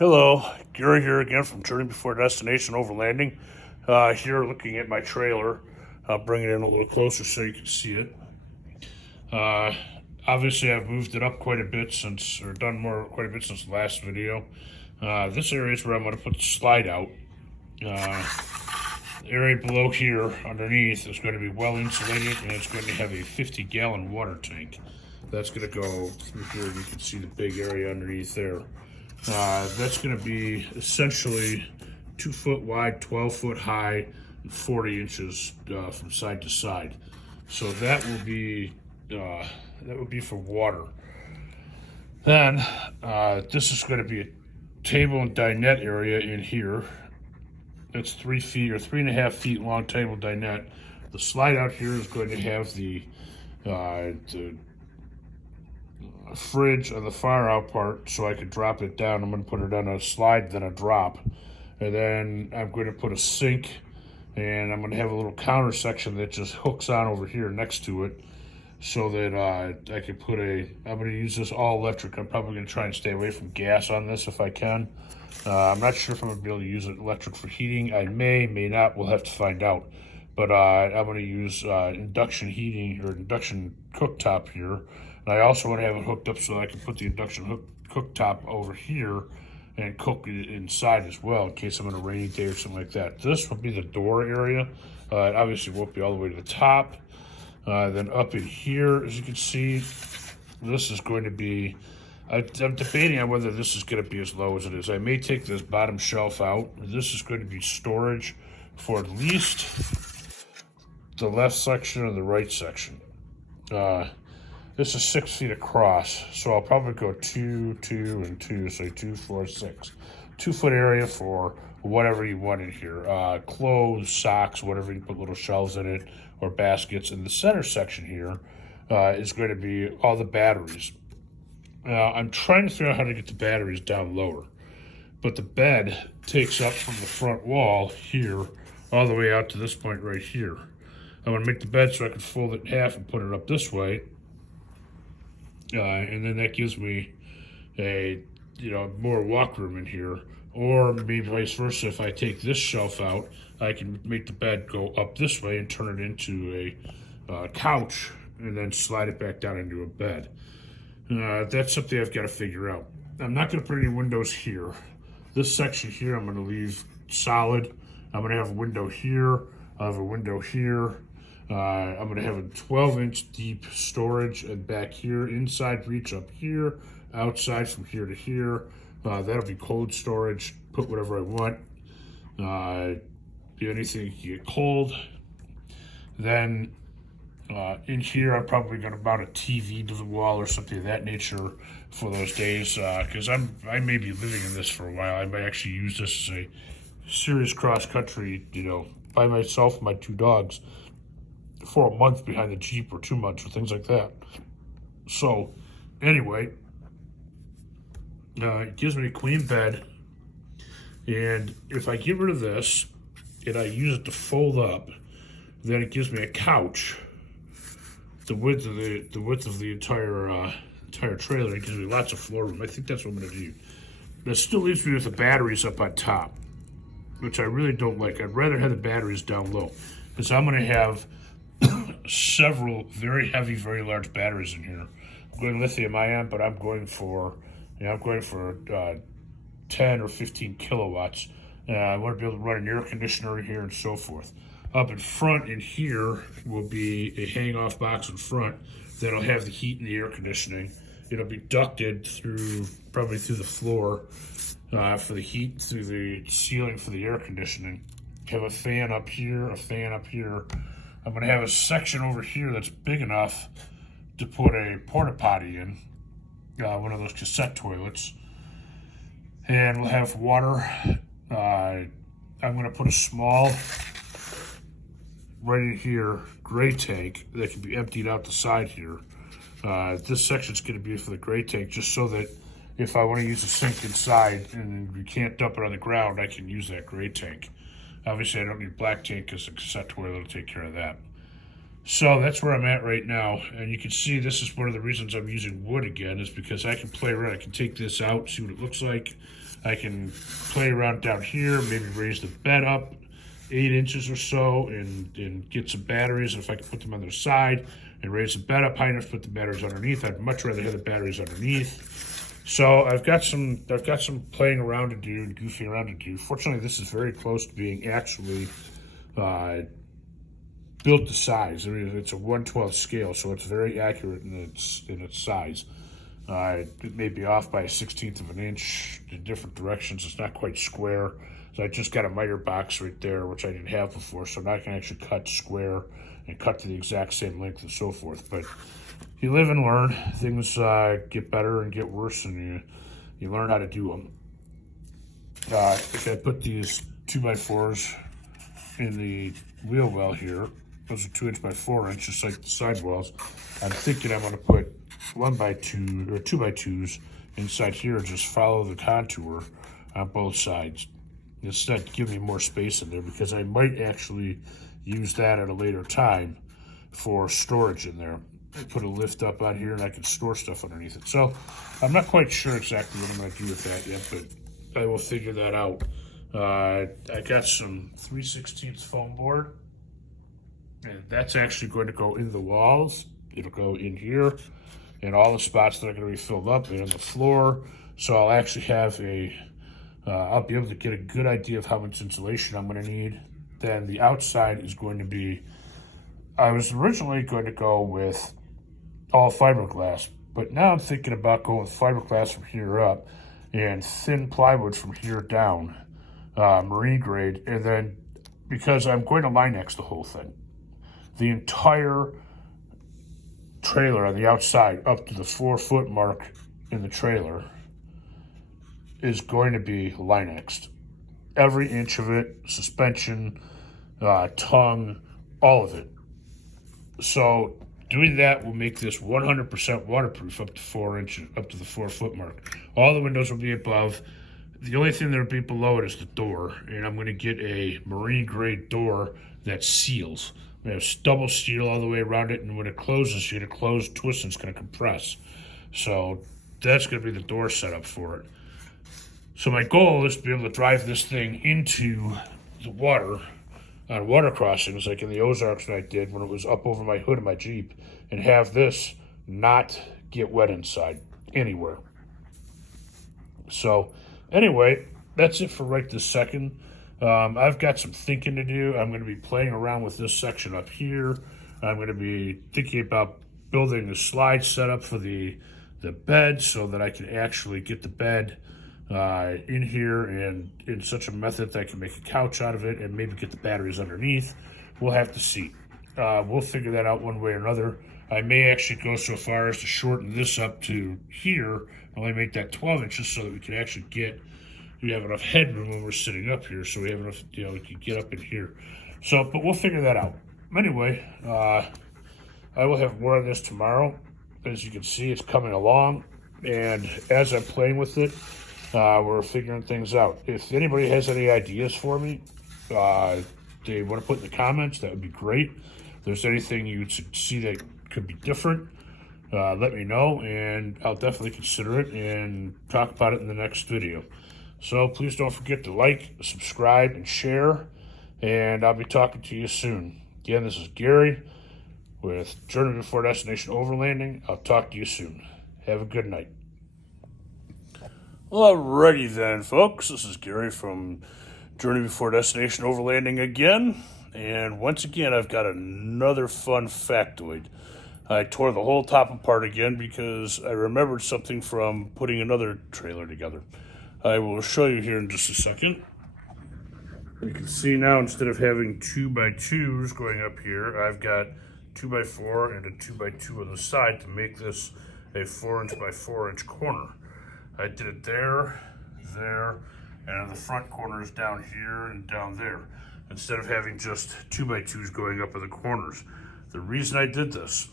Hello, Gary here again from Journey Before Destination Overlanding. Here looking at my trailer. I'll bring it in a little closer so you can see it. Uh, Obviously I've moved it up quite a bit since, or done more quite a bit since the last video. This area is where I'm going to put the slide out. The area below here underneath is going to be well insulated, and it's going to have a 50-gallon water tank. That's going to go through here. You can see the big area underneath there. That's going to be essentially 2 foot wide, 12 foot high, and 40 inches from side to side. So that will be for water. Then this is going to be a table and dinette area in here. It's 3 feet or 3.5 feet long table dinette. The slide out here is going to have the fridge on the far out part, so I could drop it down. I'm going to put it on a slide, then a drop, and then I'm going to put a sink, and I'm going to have a little counter section that just hooks on over here next to it, so that I could put I'm going to use this all electric. I'm probably going to try and stay away from gas on this if I can. I'm not sure if I'm going to be able to use it electric for heating. I may not. We'll have to find out. But I'm going to use induction heating or induction cooktop here. And I also want to have it hooked up so that I can put the induction cooktop over here and cook it inside as well in case I'm on a rainy day or something like that. This will be the door area. It obviously won't be all the way to the top. Then up in here, as you can see, this is going to be, I'm debating on whether this is going to be as low as it is. I may take this bottom shelf out. This is going to be storage for at least the left section or the right section. This is 6 feet across, so I'll probably go 2, 2, and 2, so 2, 4, 6. 2 foot area for whatever you want in here. Clothes, socks, whatever, you put little shelves in it, or baskets. In the center section here is going to be all the batteries. I'm trying to figure out how to get the batteries down lower, but the bed takes up from the front wall here all the way out to this point right here. I'm going to make the bed so I can fold it in half and put it up this way, and then that gives me a more walk room in here. Or maybe vice versa, if I take this shelf out, I can make the bed go up this way and turn it into a couch and then slide it back down into a bed. That's something I've got to figure out. I'm not going to put any windows here. This section here I'm going to leave solid. I'm going to have a window here. I'll have a window here. I'm going to have a 12-inch deep storage and back here, inside reach up here, outside from here to here. That'll be cold storage. Put whatever I want. Do anything to get cold. Then in here, I'm probably going to mount a TV to the wall or something of that nature for those days, because I may be living in this for a while. I might actually use this as a serious cross-country, by myself and my 2 dogs for a month behind the Jeep, or 2 months, or things like that. So, anyway, it gives me a queen bed, and if I get rid of this and I use it to fold up, then it gives me a couch. The width of the entire trailer. It gives me lots of floor room. I think that's what I'm going to do. That still leaves me with the batteries up on top, which I really don't like. I'd rather have the batteries down low, because I'm going to have several very heavy, very large batteries in here. I'm going lithium ion, but I'm going for 10 or 15 kilowatts. I want to be able to run an air conditioner here and so forth. Up in front in here will be a hang-off box in front that'll have the heat and the air conditioning. It'll be ducted probably through the floor for the heat, through the ceiling for the air conditioning. Have a fan up here, a fan up here. I'm going to have a section over here that's big enough to put a porta potty in, one of those cassette toilets. And we'll have water. I'm going to put a small, right in here, gray tank that can be emptied out the side here. This section's going to be for the gray tank, just so that if I want to use a sink inside and we can't dump it on the ground, I can use that gray tank. Obviously, I don't need black tank because the cassette toilet will take care of that. So that's where I'm at right now, and you can see this is one of the reasons I'm using wood again, is because I can play around. I can take this out, see what it looks like. I can play around down here, maybe raise the bed up 8 inches or so, and get some batteries. If I can put them on their side and raise the bed up high enough to put the batteries underneath, I'd much rather have the batteries underneath. So I've got some playing around to do and goofing around to do. Fortunately, this is very close to being actually built to size. I mean, it's a 1/12 scale, so it's very accurate in its size. It may be off by a 1/16 of an inch in different directions. It's not quite square. So I just got a miter box right there, which I didn't have before. So now I can actually cut square and cut to the exact same length and so forth. But you live and learn. Things get better and get worse, and you learn how to do them. If I put these 2x4s in the wheel well here, those are 2 inch by 4 inch, just like the sidewalls. I'm thinking I'm going to put 1x2 or 2x2s inside here and just follow the contour on both sides. Instead, give me more space in there, because I might actually use that at a later time for storage in there. I put a lift up on here and I can store stuff underneath it. So I'm not quite sure exactly what I'm going to do with that yet, but I will figure that out. I got some 3/16 foam board, and that's actually going to go in the walls. It'll go in here, and all the spots that are going to be filled up and on the floor. So I'll actually have I'll be able to get a good idea of how much insulation I'm going to need. Then the outside is going to be, I was originally going to go with all fiberglass, but now I'm thinking about going with fiberglass from here up and thin plywood from here down, marine grade, and then because I'm going to Linex the whole thing. The entire trailer on the outside up to the 4-foot mark in the trailer is going to be Linexed. Every inch of it, suspension, tongue, all of it. So doing that will make this 100% waterproof up to 4 inches, up to the 4-foot mark. All the windows will be above. The only thing that will be below it is the door, and I'm going to get a marine grade door that seals. We have double steel all the way around it, and when it closes, you're going to close, twist, and it's going to compress. So that's going to be the door setup for it. So my goal is to be able to drive this thing into the water on water crossings, like in the Ozarks that I did when it was up over my hood of my Jeep, and have this not get wet inside anywhere. So anyway, that's it for right this second. I've got some thinking to do. I'm going to be playing around with this section up here. I'm going to be thinking about building a slide setup for the bed so that I can actually get the bed in here and in such a method that I can make a couch out of it and maybe get the batteries underneath. We'll have to see. We'll figure that out one way or another. I may actually go so far as to shorten this up to here, only make that 12 inches so that we can actually we have enough headroom when we're sitting up here, so we have enough, we can get up in here. So, but we'll figure that out. Anyway, I will have more of this tomorrow. As you can see, it's coming along, and as I'm playing with it, we're figuring things out. If anybody has any ideas for me, they want to put in the comments, that would be great. If there's anything you see that could be different, let me know, and I'll definitely consider it and talk about it in the next video. So please don't forget to like, subscribe, and share, and I'll be talking to you soon. Again, this is Gary with Journey Before Destination Overlanding. I'll talk to you soon. Have a good night. Alrighty then, folks. This is Gary from Journey Before Destination Overlanding again. And once again, I've got another fun factoid. I tore the whole top apart again because I remembered something from putting another trailer together. I will show you here in just a second. You can see now, instead of having 2x2s going up here, I've got 2x4 and a 2x2 on the side to make this a 4 inch by 4 inch corner. I did it there, and the front corners down here and down there, instead of having just 2x2s going up in the corners. The reason I did this,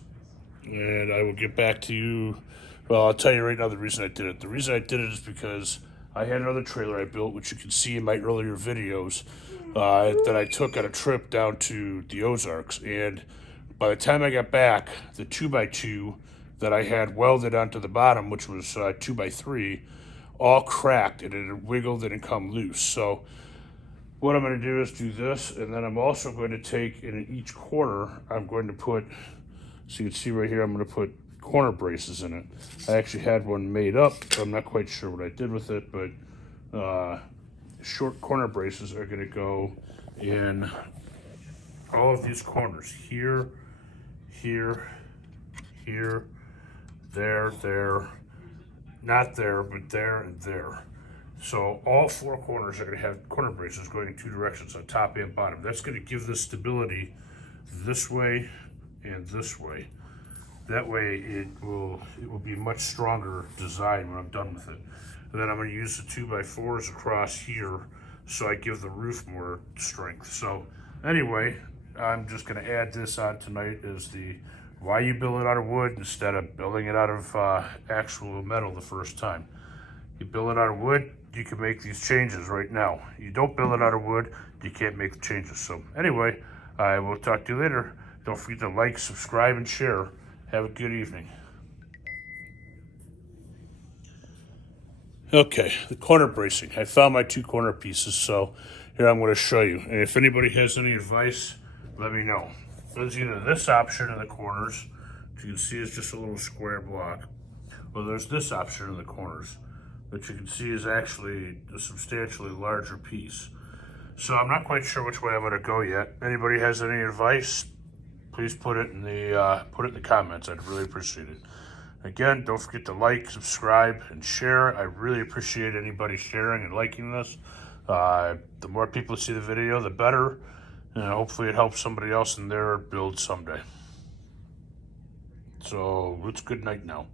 and I will get back to you, well, I'll tell you right now the reason I did it. The reason I did it is because I had another trailer I built, which you can see in my earlier videos, that I took on a trip down to the Ozarks. And by the time I got back, the 2x2 that I had welded onto the bottom, which was 2x3, all cracked and it had wiggled and come loose. So what I'm going to do is do this, and then I'm also going to take in each corner, I'm going to put, so you can see right here, I'm going to put corner braces in it. I actually had one made up, so I'm not quite sure what I did with it, but short corner braces are going to go in all of these corners, here, here, here, there, not there, but there and there. So all four corners are going to have corner braces going in two directions, on top and bottom. That's going to give this stability this way and this way. That way it will be a much stronger design when I'm done with it. And then I'm going to use the 2x4s across here so I give the roof more strength. So anyway, I'm just going to add this on tonight as the why you build it out of wood instead of building it out of actual metal the first time. You build it out of wood, you can make these changes right now. You don't build it out of wood, you can't make the changes. So anyway, I will talk to you later. Don't forget to like, subscribe, and share. Have a good evening. Okay, the corner bracing. I found my two corner pieces, so here I'm going to show you. And if anybody has any advice, let me know. There's either this option in the corners, which you can see is just a little square block, or there's this option in the corners, which you can see is actually a substantially larger piece. So I'm not quite sure which way I'm going to go yet. Anybody has any advice? Please put it in the comments. I'd really appreciate it. Again, don't forget to like, subscribe, and share. I really appreciate anybody sharing and liking this. The more people see the video, the better. And hopefully it helps somebody else in their build someday. So it's good night now.